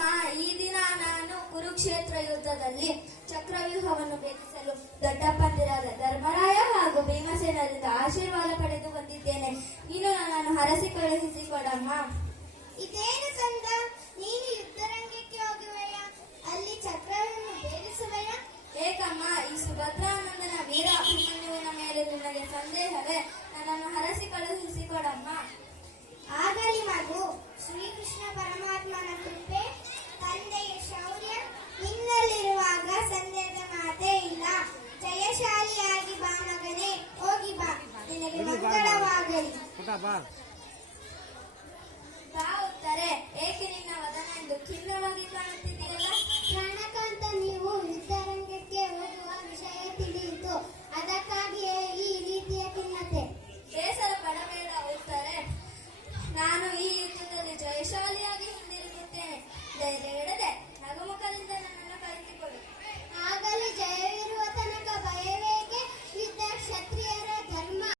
ಅಮ್ಮ, ಈ ದಿನ ನಾನು ಕುರುಕ್ಷೇತ್ರ ಯುದ್ಧದಲ್ಲಿ ಚಕ್ರವ್ಯೂಹವನ್ನು ಭೇದಿಸಲು ದೊಡ್ಡಪ್ಪಂದಿರಾದ ಧರ್ಮರಾಯ ಹಾಗೂ ಭೀಮಸೇನರಿಂದ ಆಶೀರ್ವಾದ ಪಡೆದು ಬಂದಿದ್ದೇನೆ. ನೀನು ನನ್ನನ್ನು ಹರಸಿ ಕಳುಹಿಸಿಕೊಡಮ್ಮ. ಇದೇನು ಕಂದ, ನೀನು ಯುದ್ಧರಂಗಕ್ಕೆ ಹೋಗುವೆಯ? ಅಲ್ಲಿ ಚಕ್ರವನ್ನು ಭೇದಿಸುವೆಯ? ಏಕಮ್ಮ, ಈ ಸುಭದ್ರಾನಂದನ ವೀರ ಅಭಿಮನ್ಯುವಿನ ಮೇಲೆ ನಿನಗೆ ಸಂದೇಹವೇ? ನನ್ನನ್ನು ಹರಸಿ ಕಳುಹಿಸಿಕೊಡಮ್ಮ. ಆಗಲಿ ಮಗು, ಶ್ರೀಕೃಷ್ಣ ಪರಮಾತ್ಮನ ಕೃಪೆ, ತಂದೆಯ ಶೌರ್ಯ ನಿನ್ನಲ್ಲಿರುವಾಗ ಸಂದೇಹದ ಮಾತೇ ಇಲ್ಲ. ಜಯಶಾಲಿಯಾಗಿ ಬಾ ಮಗನೇ, ಹೋಗಿ ಬಾ, ನಿನಗೆ ಮಂಗಳವಾಗಲಿ. ಬಾ ಉತ್ತರೆ, ಏಕೆ ನಿನ್ನ ವದನ ಎಂದು ಖಿನ್ನವಾಗಿ ಕಾಣುತ್ತಿದೆ?